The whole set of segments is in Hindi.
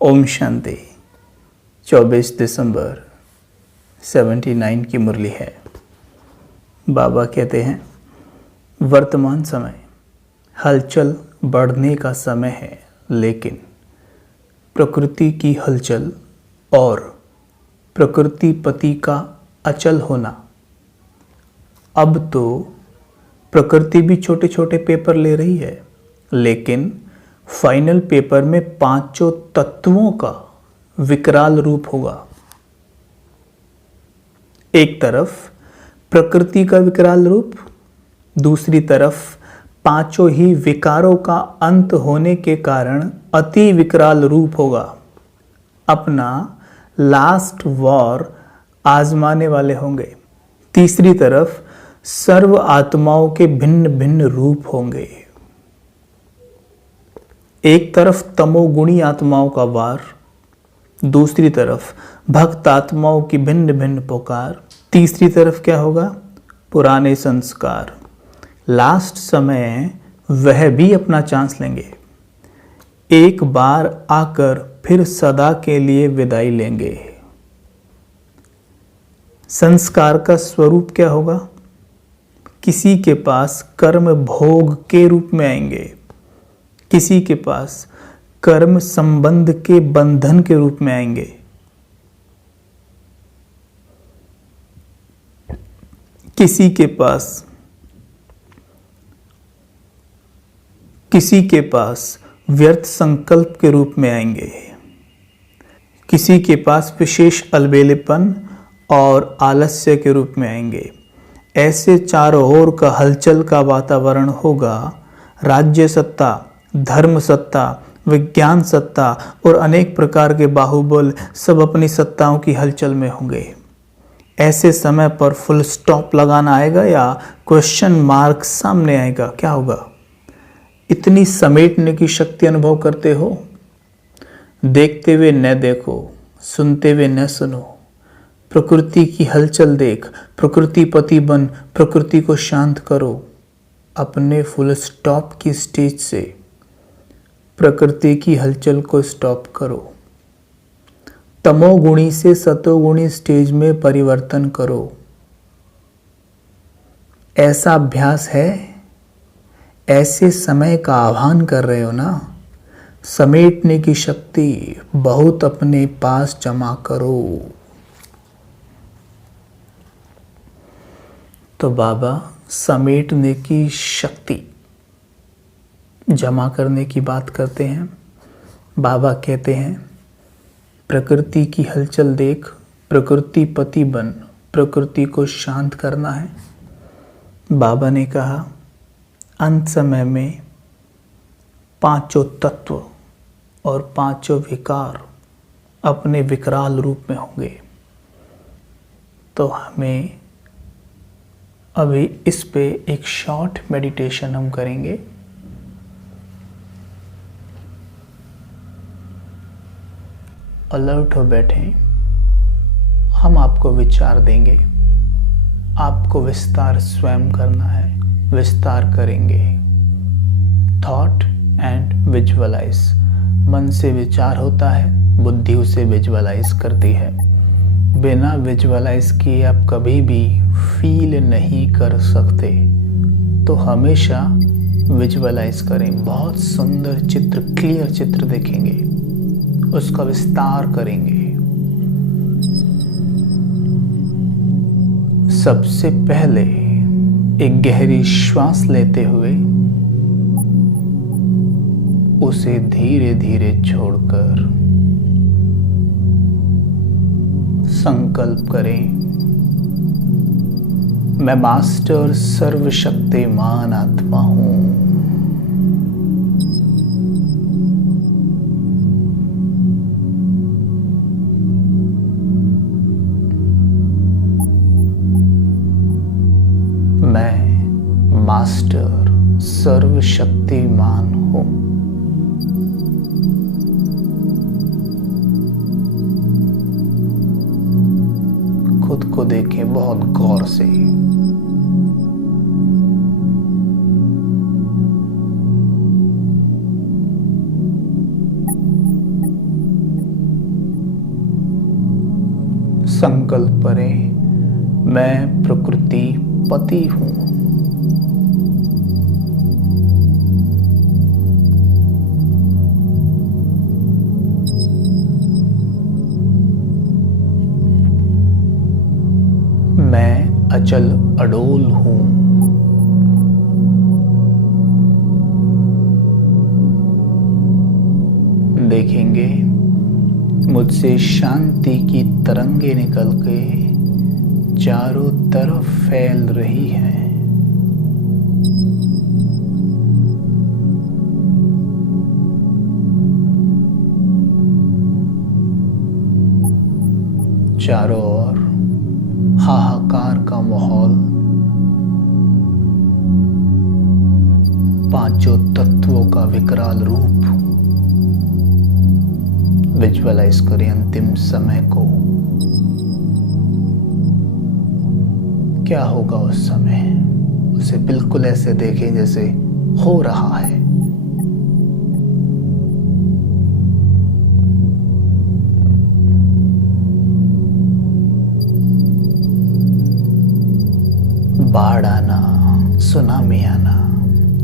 ओम शांति। 24 दिसंबर 79 की मुरली है। बाबा कहते हैं, वर्तमान समय हलचल बढ़ने का समय है, लेकिन प्रकृति की हलचल और प्रकृति पति का अचल होना। अब तो प्रकृति भी छोटे छोटे पेपर ले रही है, लेकिन फाइनल पेपर में पांचों तत्वों का विकराल रूप होगा। एक तरफ प्रकृति का विकराल रूप, दूसरी तरफ पांचों ही विकारों का अंत होने के कारण अति विकराल रूप होगा। अपना लास्ट वॉर आजमाने वाले होंगे। तीसरी तरफ सर्व आत्माओं के भिन्न भिन्न रूप होंगे। एक तरफ तमोगुणी आत्माओं का वार, दूसरी तरफ भक्त आत्माओं की भिन्न भिन्न पुकार, तीसरी तरफ क्या होगा? पुराने संस्कार। लास्ट समय वह भी अपना चांस लेंगे, एक बार आकर फिर सदा के लिए विदाई लेंगे। संस्कार का स्वरूप क्या होगा? किसी के पास कर्म भोग के रूप में आएंगे, किसी के पास कर्म संबंध के बंधन के रूप में आएंगे। किसी के पास व्यर्थ संकल्प के रूप में आएंगे, किसी के पास विशेष अलबेलेपन और आलस्य के रूप में आएंगे। ऐसे चारों ओर का हलचल का वातावरण होगा। राज्य सत्ता, धर्म सत्ता, विज्ञान सत्ता और अनेक प्रकार के बाहुबल सब अपनी सत्ताओं की हलचल में होंगे। ऐसे समय पर फुल स्टॉप लगाना आएगा या क्वेश्चन मार्क सामने आएगा? क्या होगा? इतनी समेटने की शक्ति अनुभव करते हो? देखते हुए न देखो, सुनते हुए न सुनो। प्रकृति की हलचल देख, प्रकृति पति बन, प्रकृति को शांत करो। अपने फुल स्टॉप की स्टेज से प्रकृति की हलचल को स्टॉप करो। तमोगुणी से सतोगुणी स्टेज में परिवर्तन करो। ऐसा अभ्यास है, ऐसे समय का आह्वान कर रहे हो ना। समेटने की शक्ति बहुत अपने पास जमा करो। तो बाबा समेटने की शक्ति जमा करने की बात करते हैं। बाबा कहते हैं, प्रकृति की हलचल देख, प्रकृति पति बन, प्रकृति को शांत करना है। बाबा ने कहा, अंत समय में पांचों तत्व और पांचों विकार अपने विकराल रूप में होंगे। तो हमें अभी इस पे एक शॉर्ट मेडिटेशन हम करेंगे। अलर्ट हो बैठे। हम आपको विचार देंगे, आपको विस्तार स्वयं करना है। विस्तार करेंगे। Thought and visualise. मन से विचार होता है, बुद्धि उसे विजुअलाइज करती है। बिना विजुअलाइज किए आप कभी भी फील नहीं कर सकते। तो हमेशा विजुअलाइज करें। बहुत सुंदर चित्र, क्लियर चित्र देखेंगे, उसका विस्तार करेंगे। सबसे पहले एक गहरी श्वास लेते हुए उसे धीरे धीरे छोड़कर संकल्प करें, मैं मास्टर सर्वशक्तिमान आत्मा हूं। मैं मास्टर सर्वशक्तिमान हूं। खुद को देखें बहुत गौर से। संकल्प करें, मैं प्रकृति पति हूं। मैं अचल अडोल हूं। देखेंगे मुझसे शांति की तरंगे निकल के चारों तरफ फैल रही हैं। चारों ओर हाहाकार का माहौल, पांचों तत्वों का विकराल रूप। विजुअलाइज करें अंतिम समय को। क्या होगा उस समय? उसे बिल्कुल ऐसे देखें जैसे हो रहा है। बाढ़ आना, सुनामी आना,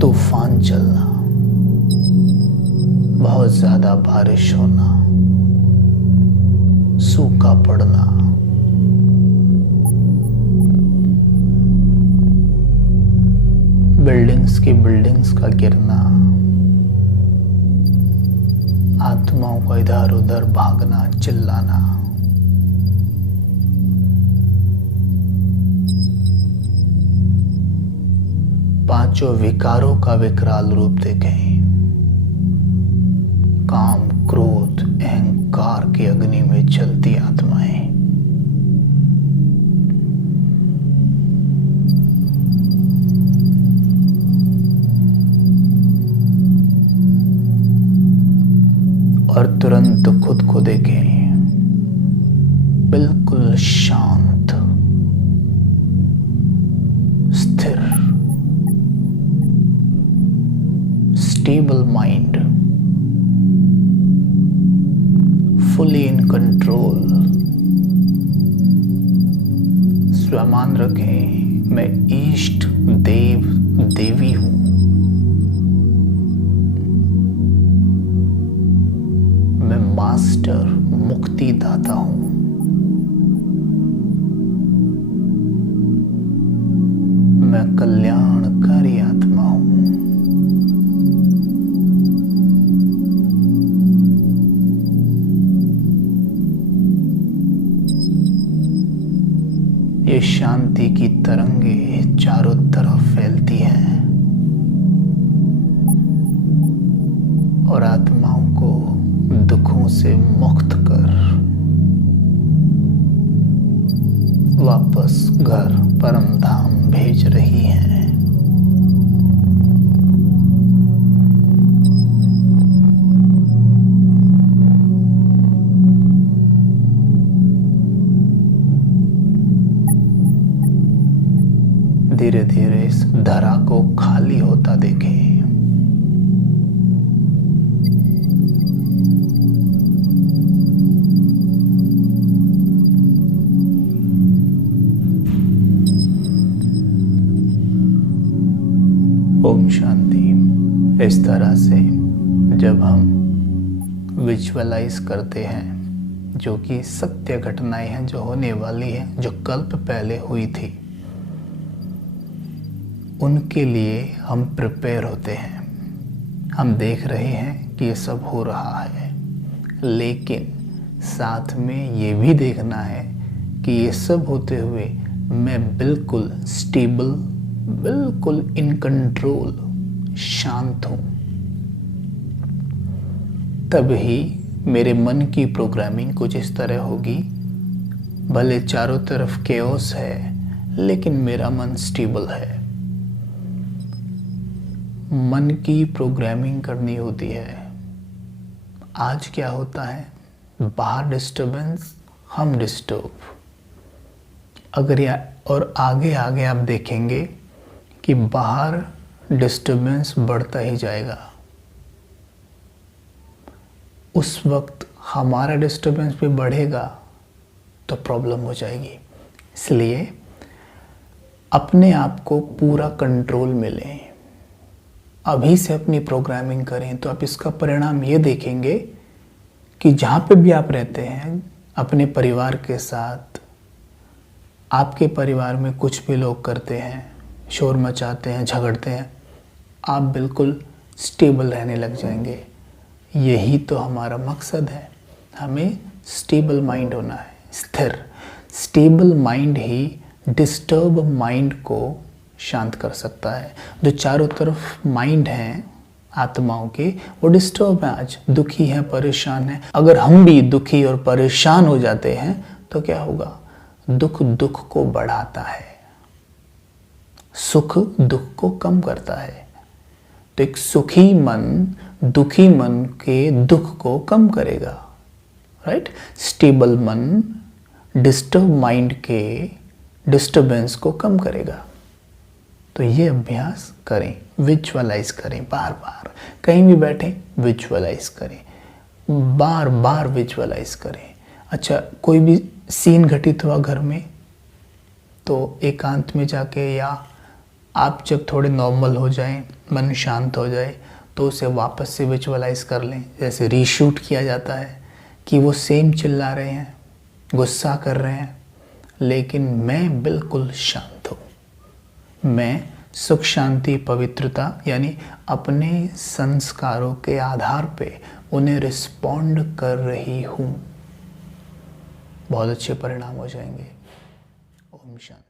तूफान चलना, बहुत ज्यादा बारिश होना, सूखा पड़ना, बिल्डिंग्स का गिरना, आत्माओं का इधर उधर भागना, चिल्लाना। पांचों विकारों का विकराल रूप देखें। काम, क्रोध, अहंकार की अग्नि में जलती आत्माएं। और तुरंत खुद को देखें, बिल्कुल शांत, स्थिर, stable mind, fully in control. स्वमान रखें, मैं इष्ट देव देवी हूं। मैं मास्टर मुक्ति दाता हूं। मैं कल्याणकारी आत्मा हूं। ये शांति की तरंगे चारों तरफ फैलती हैं और आत्माओं को दुखों से मुक्त कर वापस घर परम धाम भेज रही हैं। धीरे धीरे इस धरा को खाली होता देखें। ओम शांति। इस तरह से जब हम विजुअलाइज करते हैं, जो कि सत्य घटनाएं हैं, जो होने वाली हैं, जो कल्प पहले हुई थी, उनके लिए हम प्रिपेयर होते हैं। हम देख रहे हैं कि ये सब हो रहा है, लेकिन साथ में ये भी देखना है कि ये सब होते हुए मैं बिल्कुल स्टेबल, बिल्कुल इन कंट्रोल, शांत हूँ। तभी मेरे मन की प्रोग्रामिंग कुछ इस तरह होगी। भले चारों तरफ केओस है, लेकिन मेरा मन स्टेबल है। मन की प्रोग्रामिंग करनी होती है। आज क्या होता है, बाहर डिस्टर्बेंस, हम डिस्टर्ब। और आगे आगे आप देखेंगे कि बाहर डिस्टर्बेंस बढ़ता ही जाएगा। उस वक्त हमारा डिस्टरबेंस भी बढ़ेगा तो प्रॉब्लम हो जाएगी। इसलिए अपने आप को पूरा कंट्रोल में लें, अभी से अपनी प्रोग्रामिंग करें, तो आप इसका परिणाम ये देखेंगे कि जहाँ पे भी आप रहते हैं अपने परिवार के साथ, आपके परिवार में कुछ भी लोग करते हैं, शोर मचाते हैं, झगड़ते हैं, आप बिल्कुल स्टेबल रहने लग जाएंगे। यही तो हमारा मकसद है, हमें स्टेबल माइंड होना है, स्थिर। स्टेबल माइंड ही डिस्टर्ब माइंड को शांत कर सकता है। जो चारों तरफ माइंड हैं आत्माओं के, वो डिस्टर्ब हैं, आज दुखी हैं, परेशान हैं। अगर हम भी दुखी और परेशान हो जाते हैं तो क्या होगा? दुख दुख को बढ़ाता है, सुख दुख को कम करता है। तो एक सुखी मन दुखी मन के दुख को कम करेगा, राइट? स्टेबल मन डिस्टर्ब माइंड के डिस्टर्बेंस को कम करेगा। तो ये अभ्यास करें, विजुअलाइज करें, बार बार कहीं भी बैठे विजुअलाइज करें, बार बार विजुअलाइज करें। अच्छा, कोई भी सीन घटित हुआ घर में तो एकांत में जाके, या आप जब थोड़े नॉर्मल हो जाएं, मन शांत हो जाए, तो उसे वापस से विजुअलाइज कर लें। जैसे रीशूट किया जाता है कि वो सेम चिल्ला रहे हैं, गुस्सा कर रहे हैं, लेकिन मैं बिल्कुल शांत हूँ, मैं सुख शांति पवित्रता यानी अपने संस्कारों के आधार पे उन्हें रिस्पॉन्ड कर रही हूँ। बहुत अच्छे परिणाम हो जाएंगे। ओम शांति।